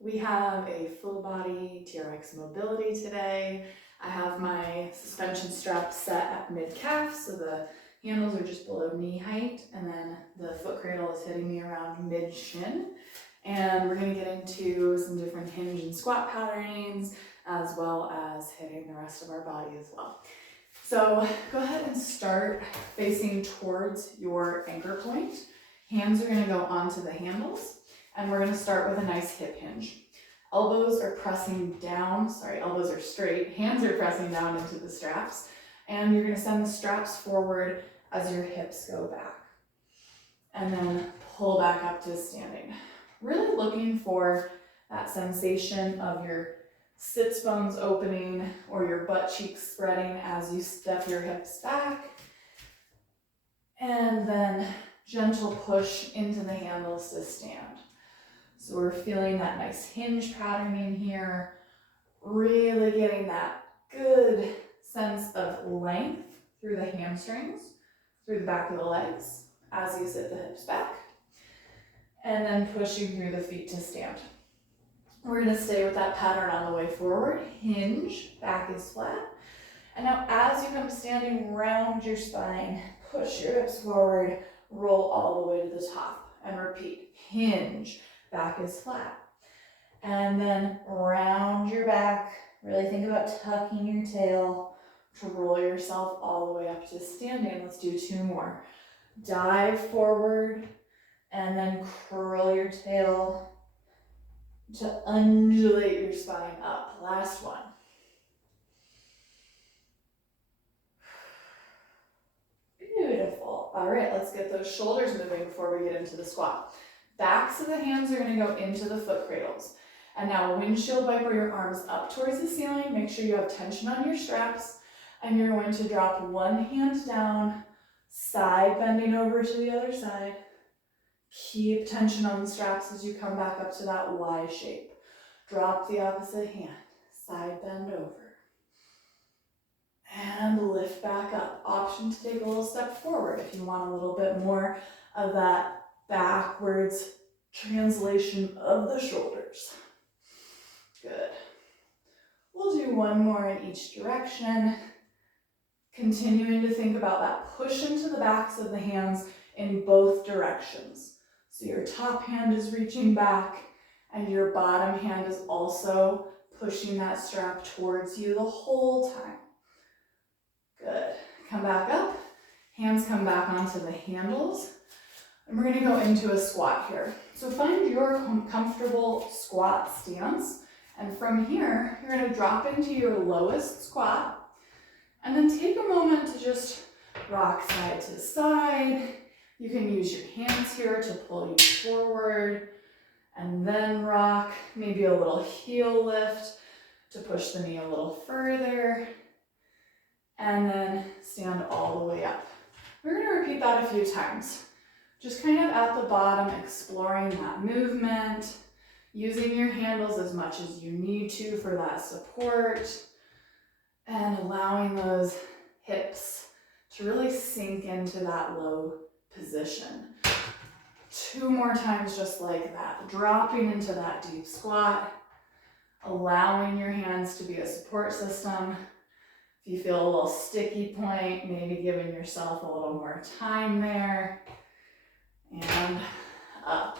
We have a full body TRX mobility today. I have my suspension strap set at mid calf, so the handles are just below knee height, and then the foot cradle is hitting me around mid shin. And we're gonna get into some different hinge and squat patternings, as well as hitting the rest of our body as well. So go ahead and start facing towards your anchor point. Hands are gonna go onto the handles, and we're gonna start with a nice hip hinge. Elbows are pressing down, elbows are straight, hands are pressing down into the straps, and you're gonna send the straps forward as your hips go back. And then pull back up to standing. Really looking for that sensation of your sits bones opening or your butt cheeks spreading as you step your hips back. And then gentle push into the handles to stand. So we're feeling that nice hinge patterning here, really getting that good sense of length through the hamstrings, through the back of the legs as you sit the hips back, and then pushing through the feet to stand. We're gonna stay with that pattern on the way forward. Hinge, back is flat. And now as you come standing, round your spine, push your hips forward, roll all the way to the top, and repeat. Hinge, back is flat. And then round your back, really think about tucking your tail to roll yourself all the way up to standing. Let's do 2 more. Dive forward, and then curl your tail to undulate your spine up. Last one. Beautiful. All right, let's get those shoulders moving before we get into the squat. Backs of the hands are gonna go into the foot cradles. And now windshield wiper your arms up towards the ceiling. Make sure you have tension on your straps. And you're going to drop one hand down, side bending over to the other side. Keep tension on the straps as you come back up to that Y shape. Drop the opposite hand, side bend over. And lift back up. Option to take a little step forward if you want a little bit more of that backwards translation of the shoulders. Good. We'll do one more in each direction. Continuing to think about that push into the backs of the hands in both directions. So your top hand is reaching back and your bottom hand is also pushing that strap towards you the whole time. Good. Come back up. Hands come back onto the handles. And we're going to go into a squat here. So find your comfortable squat stance. And from here, you're going to drop into your lowest squat. And then take a moment to just rock side to side. You can use your hands here to pull you forward. And then rock, maybe a little heel lift to push the knee a little further. And then stand all the way up. We're going to repeat that a few times. Just kind of at the bottom, exploring that movement, using your handles as much as you need to for that support, and allowing those hips to really sink into that low position. 2 more times just like that, dropping into that deep squat, allowing your hands to be a support system. If you feel a little sticky point, maybe giving yourself a little more time there. And up.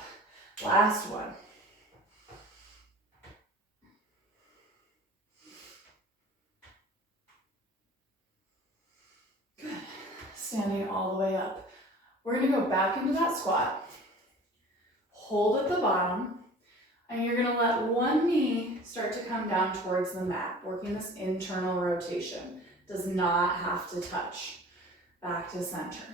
Last one. Good. Standing all the way up. We're going to go back into that squat. Hold at the bottom. And you're going to let one knee start to come down towards the mat, working this internal rotation. Does not have to touch. Back to center.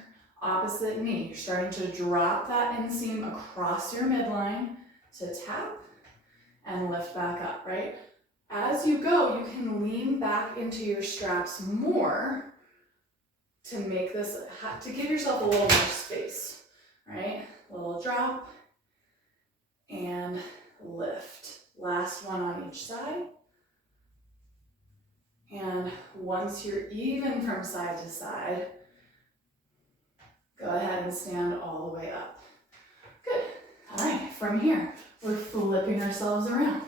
Opposite knee, you're starting to drop that inseam across your midline to tap and lift back up, right? As you go, you can lean back into your straps more to make this, to give yourself a little more space, right? A little drop and lift. Last one on each side. And once you're even from side to side, go ahead and stand all the way up. Good. All right, from here, we're flipping ourselves around.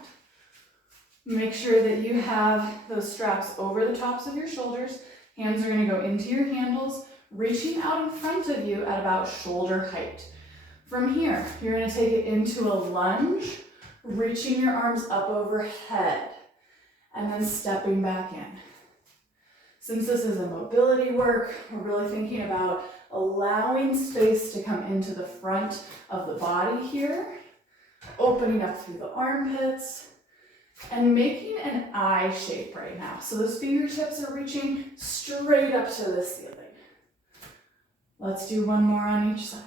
Make sure that you have those straps over the tops of your shoulders. Hands are going to go into your handles, reaching out in front of you at about shoulder height. From here, you're going to take it into a lunge, reaching your arms up overhead, and then stepping back in. Since this is a mobility work, we're really thinking about allowing space to come into the front of the body here, opening up through the armpits, and making an I shape right now. So those fingertips are reaching straight up to the ceiling. Let's do one more on each side.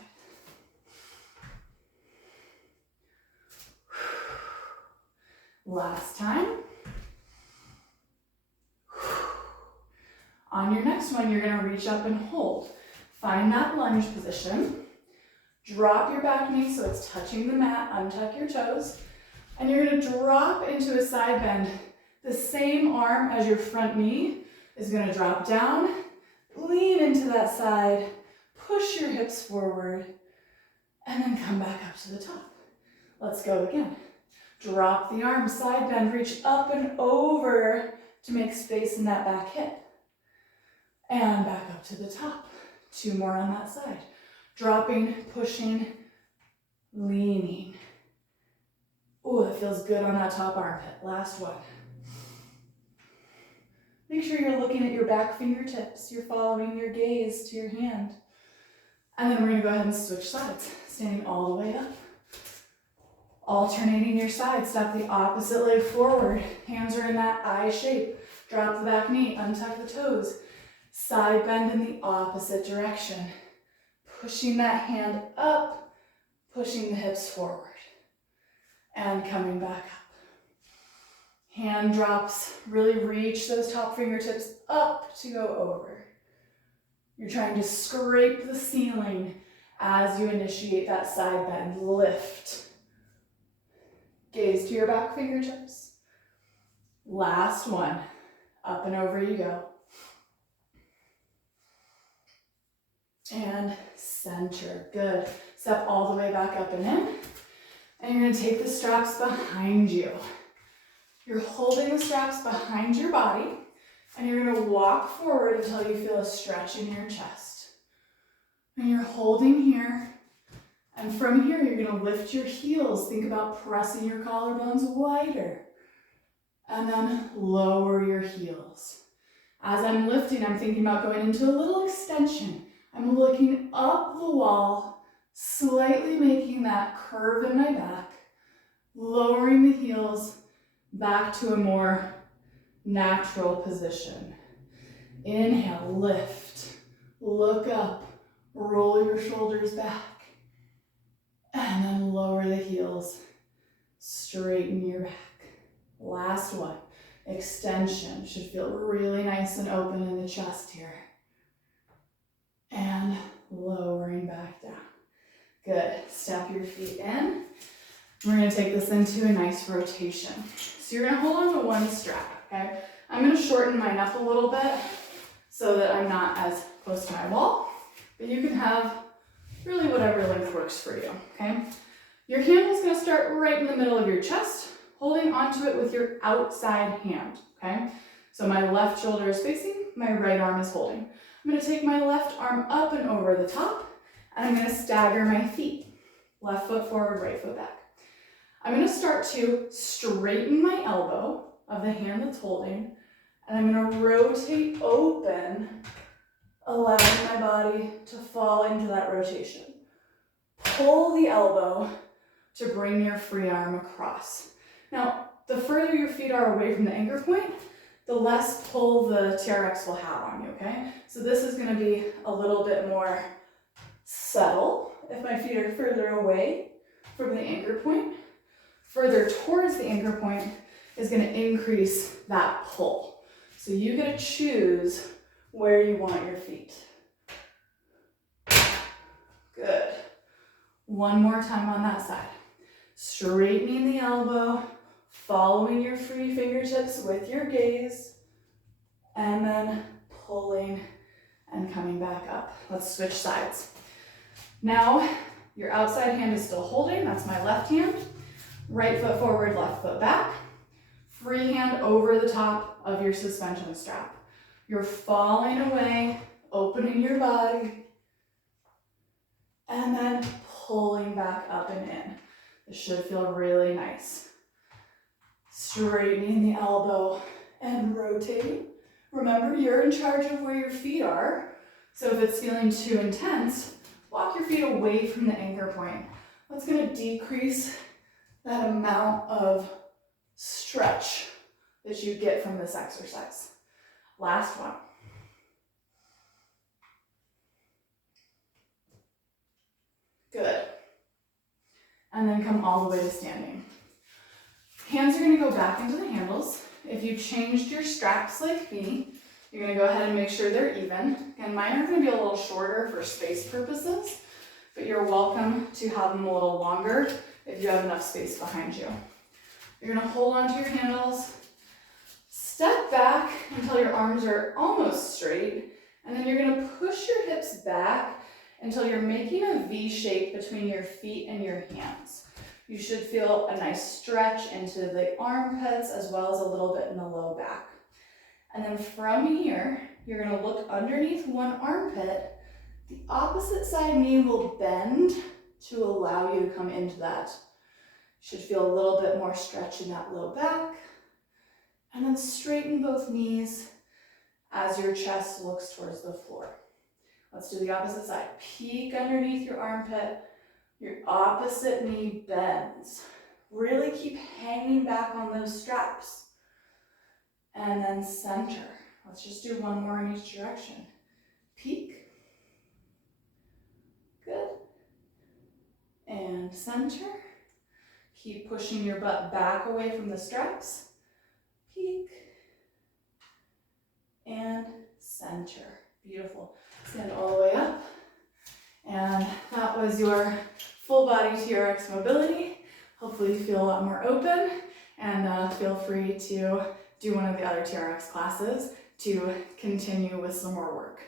Last time. On your next one, you're going to reach up and hold. Find that lunge position. Drop your back knee so it's touching the mat. Untuck your toes. And you're going to drop into a side bend. The same arm as your front knee is going to drop down. Lean into that side. Push your hips forward. And then come back up to the top. Let's go again. Drop the arm, side bend, reach up and over to make space in that back hip. And back up to the top. 2 more on that side. Dropping, pushing, leaning. Oh, that feels good on that top armpit. Last one. Make sure you're looking at your back fingertips. You're following your gaze to your hand. And then we're going to go ahead and switch sides. Standing all the way up. Alternating your side. Step the opposite leg forward. Hands are in that I shape. Drop the back knee. Untuck the toes. Side bend in the opposite direction. Pushing that hand up. Pushing the hips forward. And coming back up. Hand drops. Really reach those top fingertips up to go over. You're trying to scrape the ceiling as you initiate that side bend. Lift. Gaze to your back fingertips. Last one. Up and over you go. And center. Good. Step all the way back up and in. And you're going to take the straps behind you. You're holding the straps behind your body. And you're going to walk forward until you feel a stretch in your chest. And you're holding here. And from here, you're going to lift your heels. Think about pressing your collarbones wider. And then lower your heels. As I'm lifting, I'm thinking about going into a little extension. I'm looking up the wall, slightly making that curve in my back, lowering the heels back to a more natural position. Inhale, lift, look up, roll your shoulders back. And then lower the heels, straighten your back. Last one, extension. Should feel really nice and open in the chest here. And lowering back down. Good, step your feet in. We're gonna take this into a nice rotation. So you're gonna hold on to one strap, okay? I'm gonna shorten mine up a little bit so that I'm not as close to my wall, but you can have really whatever length works for you, okay? Your hand is gonna start right in the middle of your chest, holding onto it with your outside hand, okay? So my left shoulder is facing, my right arm is holding. I'm gonna take my left arm up and over the top, and I'm gonna stagger my feet. Left foot forward, right foot back. I'm gonna start to straighten my elbow of the hand that's holding, and I'm gonna rotate open, allowing my body to fall into that rotation. Pull the elbow to bring your free arm across. Now, the further your feet are away from the anchor point, the less pull the TRX will have on you, okay? So this is gonna be a little bit more subtle if my feet are further away from the anchor point. Further towards the anchor point is gonna increase that pull. So you gotta choose where you want your feet. Good. One more time on that side. Straightening the elbow, following your free fingertips with your gaze, and then pulling and coming back up. Let's switch sides. Now, your outside hand is still holding, that's my left hand. Right foot forward, left foot back. Free hand over the top of your suspension strap. You're falling away, opening your body, and then pulling back up and in. This should feel really nice. Straightening the elbow and rotating. Remember, you're in charge of where your feet are. So if it's feeling too intense, walk your feet away from the anchor point. That's going to decrease that amount of stretch that you get from this exercise. Last one. Good. And then come all the way to standing. Hands are going to go back into the handles. If you changed your straps like me, you're going to go ahead and make sure they're even. And mine are going to be a little shorter for space purposes, but you're welcome to have them a little longer if you have enough space behind you. You're going to hold onto your handles, step back until your arms are almost straight, and then you're going to push your hips back until you're making a V shape between your feet and your hands. You should feel a nice stretch into the armpits as well as a little bit in the low back. And then from here, you're going to look underneath one armpit. The opposite side knee will bend to allow you to come into that. You should feel a little bit more stretch in that low back. And then straighten both knees as your chest looks towards the floor. Let's do the opposite side. Peek underneath your armpit. Your opposite knee bends. Really keep hanging back on those straps. And then center. Let's just do one more in each direction. Peek. Good. And center. Keep pushing your butt back away from the straps. Peek. And center. Beautiful. Stand all the way up. And that was your full body TRX mobility. Hopefully you feel a lot more open, and feel free to do one of the other TRX classes to continue with some more work.